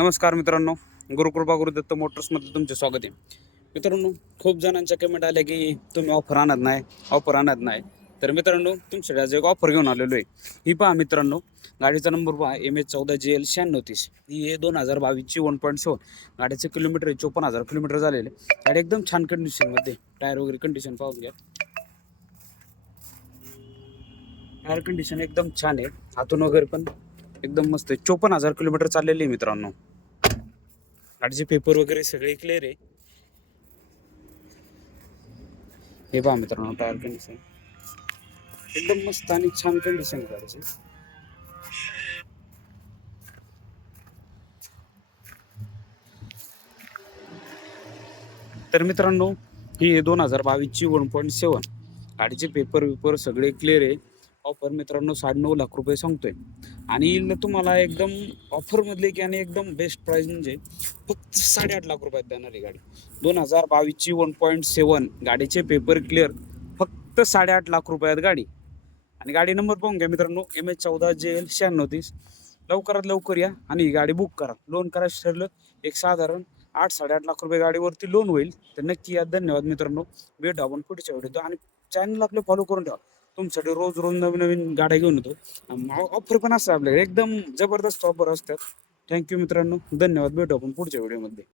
नमस्कार मित्रांनो गुरुकृपा गुरुदत्त मोटर्समध्ये तुमचे स्वागत आहे. मित्रांनो खूप जणांच्या कमेंट आल्या की तुम्ही ऑफर आणत नाही ऑफर आणत नाही. तर मित्रांनो तुमच्याकडे आज एक ऑफर घेऊन आलेलो आहे. ही पहा मित्रांनो गाडीचा नंबर पहा एम एच चौदा जी एल शहाण्णव तीस. ही आहे दोन हजार बावीसची वन पॉईंट सेवन गाडीचे किलोमीटर आहे चोपन्न हजार किलोमीटर झालेले गाडी एकदम छान कंडिशनमध्ये टायर वगैरे कंडिशन पाहून घ्या. टायर कंडिशन एकदम छान आहे. हातून वगैरे पण एकदम मस्त आहे. चोपन्न हजार किलोमीटर चाललेली आहे मित्रांनो. आठचे पेपर वगैरे सगळे क्लिअर आहे. हे पहा मित्रांनो टायर कंडिशन एकदम मस्त आणि छान कंडिशन आहे गाडीची तर मित्रांनो ही दोन हजार बावीसची वन पॉईंट सेवन गाडीचे पेपर विपर सगळे क्लिअर आहे. ऑफर मित्रांनो साडेनऊ लाख रुपये सांगतोय. आणि तुम्हाला एकदम ऑफरमधले की आणि एकदम बेस्ट प्राईज म्हणजे फक्त साडेआठ लाख रुपयात देणार ही गाडी. दोन हजार बावीसची वन पॉईंट सेवन गाडीचे पेपर क्लिअर फक्त साडेआठ लाख रुपयात गाडी. आणि गाडी नंबर पाहून घ्या मित्रांनो एम एच चौदा जे एल शहाण्णव तीस. लवकरात लवकर या आणि ही गाडी बुक करा. लोन करायचं ठरलं एक साधारण आठ साडेआठ लाख रुपये गाडीवरती लोन होईल. तर नक्की या. धन्यवाद मित्रांनो. भेट आपण पुढच्या व्हिडिओ आणि चॅनल आपले फॉलो करून ठेवा. तुमच्यासाठी रोज रोज नवीन नवीन गाड्या घेऊन येतो. ऑफर पण असतं आपल्याकडे. एकदम जबरदस्त ऑफर असतात. थँक्यू मित्रांनो. धन्यवाद. भेटू आपण पुढच्या व्हिडिओमध्ये